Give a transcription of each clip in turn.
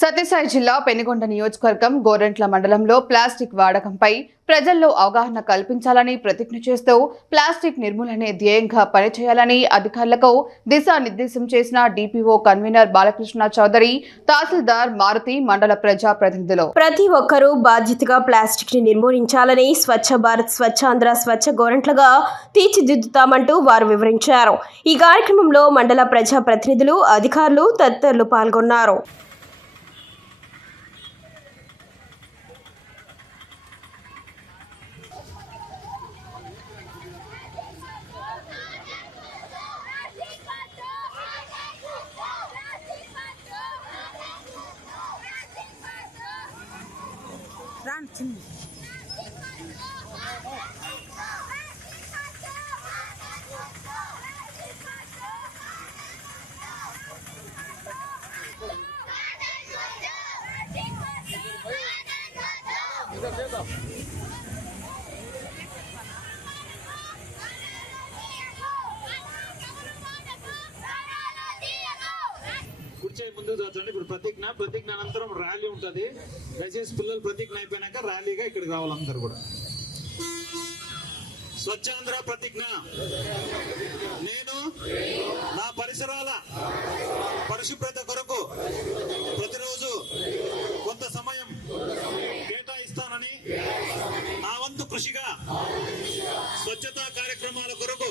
సత్యసాయి జిల్లా పెనుగొండ నియోజకవర్గం గోరంట్ల మండలంలో ప్లాస్టిక్ వాడకంపై ప్రజల్లో అవగాహన కల్పించాలని ప్రతిజ్ఞ చేస్తూ ప్లాస్టిక్ నిర్మూలనే ధ్యేయంగా పనిచేయాలని అధికారులకు దిశానిర్దేశం చేసిన డిపిఓ కన్వీనర్ బాలకృష్ణ చౌదరి తహసీల్దార్ మారుతి మండల ప్రజా ప్రతినిధులు ప్రతి ఒక్కరూ బాధ్యతగా ప్లాస్టిక్ని నిర్మూలించాలని స్వచ్ఛ భారత్ స్వచ్ఛాంధ్ర స్వచ్ఛ గోరంట్లుగా తీర్చిదిద్దుతామంటూ వారు వివరించారు. ఈ కార్యక్రమంలో మండల ప్రజా ప్రతినిధులు అధికారులు తదితరులు పాల్గొన్నారు. 可以，可以走。ముందుకు చూడండి ఇప్పుడు ప్రతిజ్ఞ ప్రతిజ్ఞ అనంతరం ర్యాలీ ఉంటుంది. దయచేసి పిల్లలు ప్రతిజ్ఞ అయిపోయినాక ర్యాలీగా ఇక్కడికి రావాలందరూ కూడా. స్వచ్ఛాంధ్ర ప్రతిజ్ఞ. నేను నా పరిసరాల పరిశుభ్రత కొరకు ప్రతిరోజు కొంత సమయం కేటాయిస్తానని నా వంతు కృషిగా స్వచ్ఛతా కార్యక్రమాల కొరకు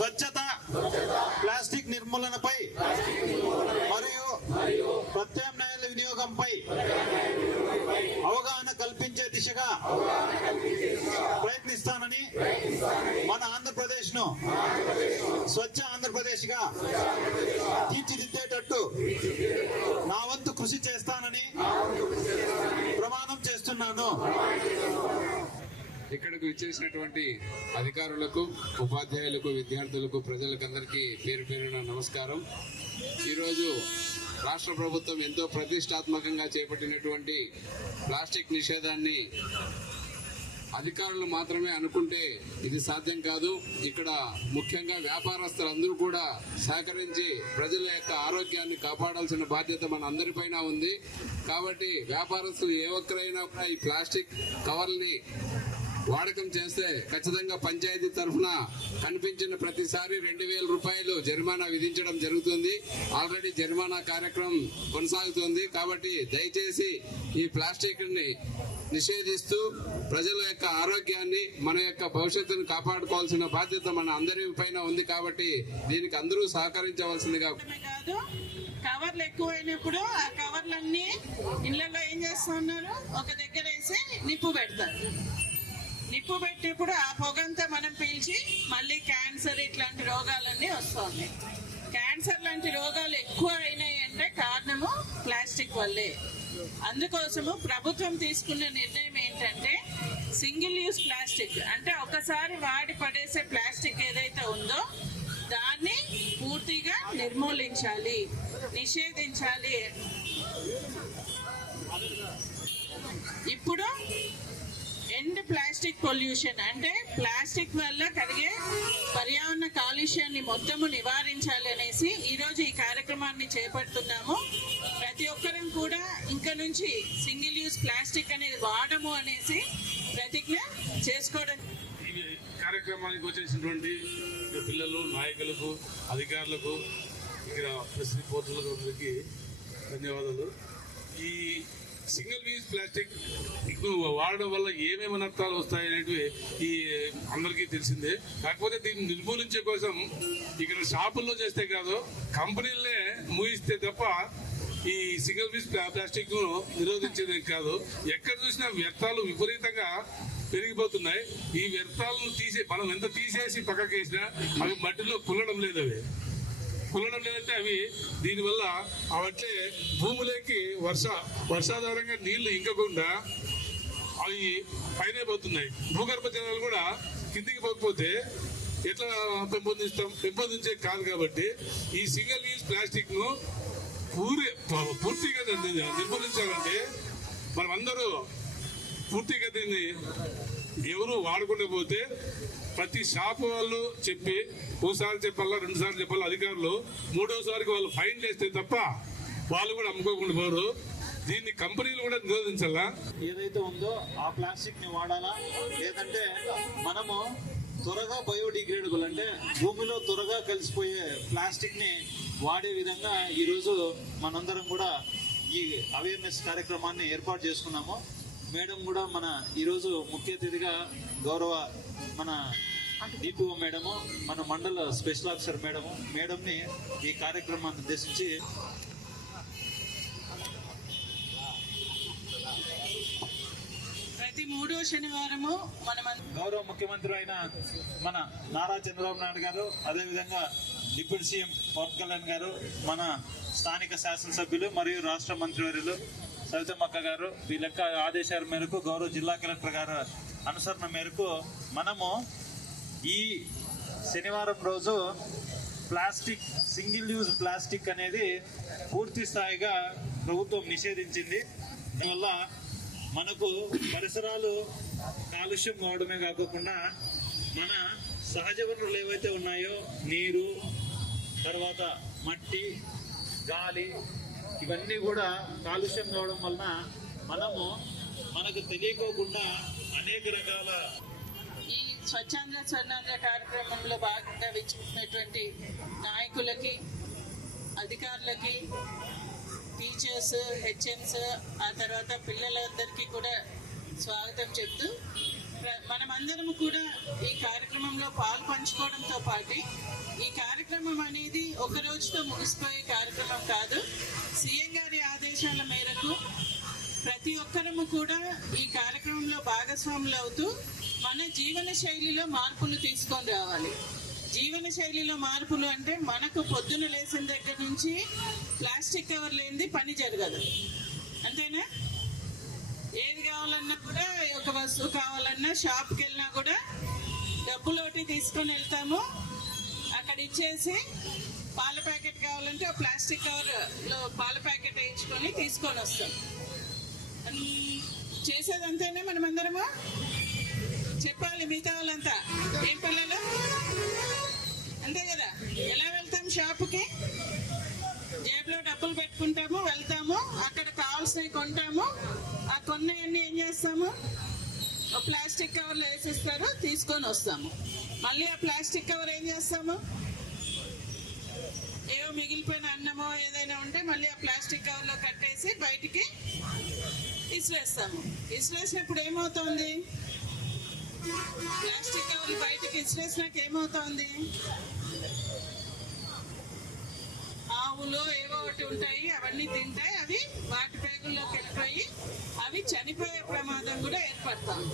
స్వచ్ఛత ప్లాస్టిక్ నిర్మూలనపై మరియు ప్రత్యామ్నాయాల వినియోగంపై అవగాహన కల్పించే దిశగా ప్రయత్నిస్తానని మన ఆంధ్రప్రదేశ్ను స్వచ్ఛ ఆంధ్రప్రదేశ్గా తీర్చిదిద్దేటట్టు నా వంతు కృషి చేస్తానని ప్రమాణం చేస్తున్నాను. ఇక్కడికి విచ్చేసినటువంటి అధికారులకు ఉపాధ్యాయులకు విద్యార్థులకు ప్రజలకందరికీ పేరు పేరున నమస్కారం. ఈరోజు రాష్ట్ర ప్రభుత్వం ఎంతో ప్రతిష్టాత్మకంగా చేపట్టినటువంటి ప్లాస్టిక్ నిషేధాన్ని అధికారులు మాత్రమే అనుకుంటే ఇది సాధ్యం కాదు. ఇక్కడ ముఖ్యంగా వ్యాపారస్తులందరూ కూడా సహకరించి ప్రజల యొక్క ఆరోగ్యాన్ని కాపాడాల్సిన బాధ్యత మన అందరిపైన ఉంది. కాబట్టి వ్యాపారస్తులు ఏ ఒక్కరైనా కూడా ఈ ప్లాస్టిక్ కవర్ని వాడకం చేస్తే ఖచ్చితంగా పంచాయతీ తరఫున కనిపించిన ప్రతిసారి రెండు వేల రూపాయలు జరిమానా విధించడం జరుగుతుంది. ఆల్రెడీ జరిమానా కార్యక్రమం కొనసాగుతుంది. కాబట్టి దయచేసి ఈ ప్లాస్టిక్ని నిషేధిస్తూ ప్రజల యొక్క ఆరోగ్యాన్ని మన యొక్క భవిష్యత్తును కాపాడుకోవాల్సిన బాధ్యత మన అందరి పైన ఉంది కాబట్టి దీనికి అందరూ సహకరించవలసిందిగా కవర్లు ఎక్కువైనప్పుడు ఆ కవర్లన్నీ ఇళ్ళలో ఏం చేస్తున్నారు ఒక దగ్గర వేసి నిప్పు పెడతారు. నిప్పు పెట్టినప్పుడు ఆ పొగంతా మనం పీల్చి మళ్ళీ క్యాన్సర్ ఇట్లాంటి రోగాలన్నీ వస్తున్నాయి క్యాన్సర్ లాంటి రోగాలు ఎక్కువ అయినాయి అంటే కారణము ప్లాస్టిక్ వల్లే. అందుకోసము ప్రభుత్వం తీసుకున్న నిర్ణయం ఏంటంటే సింగిల్ యూస్ ప్లాస్టిక్. అంటే ఒకసారి వాడి పడేసే ప్లాస్టిక్ ఏదైతే ఉందో దాన్ని పూర్తిగా నిర్మూలించాలి నిషేధించాలి. పొల్యూషన్ అంటే ప్లాస్టిక్ వల్ల కలిగే పర్యావరణ కాలుష్యాన్ని మొత్తము నివారించాలి అనేసి ఈరోజు ఈ కార్యక్రమాన్ని చేపడుతున్నాము. ప్రతి ఒక్కరం కూడా ఇంకా నుంచి సింగిల్ యూస్ ప్లాస్టిక్ అనేది వాడము అనేసి ప్రతిజ్ఞ చేసుకోవడం ఈ కార్యక్రమానికి వచ్చేసినటువంటి పిల్లలు నాయకులకు అధికారులకు ఇక్కడ ప్రెస్ రిపోర్టర్లకు ధన్యవాదాలు. ఈ సింగిల్ యూజ్ ప్లాస్టిక్ వాడడం వల్ల ఏమేమి నష్టాలు వస్తాయనేటివి ఈ అందరికీ తెలిసిందే. కాకపోతే దీన్ని నిర్మూలించే కోసం ఇక్కడ షాపుల్లో చేస్తే కాదు కంపెనీలనే మూయిస్తే తప్ప ఈ సింగిల్ పీస్ ప్లాస్టిక్ను నిరోధించేది కాదు. ఎక్కడ చూసినా వ్యర్థాలు విపరీతంగా పెరిగిపోతున్నాయి. ఈ వ్యర్థాలను తీసే మనం ఎంత తీసేసి పక్కకేసినా అవి మట్టిలో కుల్లడం లేదు అవి. కులడం లేదంటే అవి దీనివల్ల అవట్లే భూములకి వర్ష వర్షాధారంగా నీళ్ళు ఇంకకుండా అవి పైనే పోతున్నాయి. భూగర్భ జలాలు కూడా కిందికి పోకపోతే ఎట్లా పెంపొందిస్తాం? పెంపొందించే కాదు కాబట్టి ఈ సింగిల్ యూజ్ ప్లాస్టిక్ను పూరి పూర్తిగా నిర్మూలించాలంటే మనం అందరూ పూర్తిగా దీన్ని ఎవరు వాడకుండా పోతే ప్రతి షాప్ వాళ్ళు చెప్పి ఓసారి చెప్పాలా రెండు సార్లు చెప్పాలా అధికారులు మూడోసారికి వాళ్ళు ఫైన్ చేస్తే తప్ప వాళ్ళు కూడా అమ్ముకోకుండా పోరు. దీన్ని కంపెనీలు కూడా నిరోధించాలా? ఏదైతే ఉందో ఆ ప్లాస్టిక్ని వాడాలా? లేదంటే మనము త్వరగా బయోడిగ్రేడబుల్ అంటే భూమిలో త్వరగా కలిసిపోయే ప్లాస్టిక్ని వాడే విధంగా ఈరోజు మనందరం కూడా ఈ అవేర్నెస్ కార్యక్రమాన్ని ఏర్పాటు చేసుకున్నాము. మేడం కూడా మన ఈరోజు ముఖ్య అతిథిగా గౌరవ మన డిపిఓ మేడము మన మండల స్పెషల్ ఆఫీసర్ మేడము మేడంని ఈ కార్యక్రమాన్ని ఉద్దేశించి ప్రతి మూడో శనివారము మనం గౌరవ ముఖ్యమంత్రి అయిన మన నారా చంద్రబాబు నాయుడు గారు అదేవిధంగా డిప్యూటీ సీఎం పవన్ కళ్యాణ్ గారు మన స్థానిక శాసనసభ్యులు మరియు రాష్ట్ర మంత్రివర్యులు సవితమ్మక్క గారు వీళ్ళ యొక్క ఆదేశాల మేరకు గౌరవ జిల్లా కలెక్టర్ గారు అనుసరణ మేరకు మనము ఈ శనివారం రోజు ప్లాస్టిక్ సింగిల్ యూజ్ ప్లాస్టిక్ అనేది పూర్తి స్థాయిగా ప్రభుత్వం నిషేధించింది. దానివల్ల మనకు పరిసరాలు కాలుష్యం కావడమే కాకుండా మన సహజ వనరులు ఏవైతే ఉన్నాయో నీరు తర్వాత మట్టి గాలి ఇవన్నీ కూడా కాలుష్యం కావడం వలన మనము మనకు తెలియకోకుండా అనేక రకాల ఈ స్వచ్ఛాంధ్ర స్వర్ణాంధ్ర కార్యక్రమంలో భాగంగా విచ్చుకున్నటువంటి నాయకులకి అధికారులకి టీచర్స్ హెచ్ఎంస్ ఆ తర్వాత పిల్లలందరికీ కూడా స్వాగతం చెప్తూ మనమందరం కూడా ఈ కార్యక్రమంలో పాలు పంచుకోవడంతో పాటు ఈ కార్యక్రమం అనేది ఒక రోజుతో ముగిసిపోయే కార్యక్రమం కాదు. సీఎం గారి ఆదేశాల మేరకు ప్రతి ఒక్కరము కూడా ఈ కార్యక్రమంలో భాగస్వాములు అవుతూ మన జీవన శైలిలో మార్పులు తీసుకొని రావాలి. జీవన శైలిలో మార్పులు అంటే మనకు పొద్దున లేచిన దగ్గర నుంచి ప్లాస్టిక్ కవర్ లేనిది పని జరగదు అంతేనా ఏది కావాలన్నా కూడా ఒక వస్తువు కావాలన్నా షాప్కి వెళ్ళినా కూడా డబ్బులోటి తీసుకొని వెళ్తాము. అక్కడ ఇచ్చేసి పాల ప్యాకెట్ కావాలంటే ఆ ప్లాస్టిక్ కవర్లో పాల ప్యాకెట్ వేయించుకొని తీసుకొని వస్తాం. చేసేదంతేనే మనం అందరము చెప్పాలి మిగతా వాళ్ళంతా. ఏం పిల్లలు? అంతే కదా. ఎలా వెళ్తాం షాపుకి? జేబులో డబ్బులు పెట్టుకుంటాము వెళ్తాము. అక్కడ కావాల్సినవి కొంటాము. ఆ కొన్నవన్నీ ఏం చేస్తాము? ప్లాస్టిక్ కవర్లో వేసేస్తారు తీసుకొని వస్తాము. మళ్ళీ ఆ ప్లాస్టిక్ కవర్ ఏం చేస్తాము? ఏవో మిగిలిపోయిన అన్నమో ఏదైనా ఉంటే మళ్ళీ ఆ ప్లాస్టిక్ కవర్లో కట్టేసి బయటికి ఇసిరేస్తాము. ఇసిరేసినప్పుడు ఏమవుతుంది? ప్లాస్టిక్ కవర్లు బయటకి ఇసిరేసినాక ఏమవుతుంది? ఆవులు ఏవో ఒకటి ఉంటాయి అవన్నీ తింటాయి అవి వాటి పేగుల్లోకి వెళ్ళిపోయి అవి చనిపోయే ప్రమాదం కూడా ఏర్పడతాం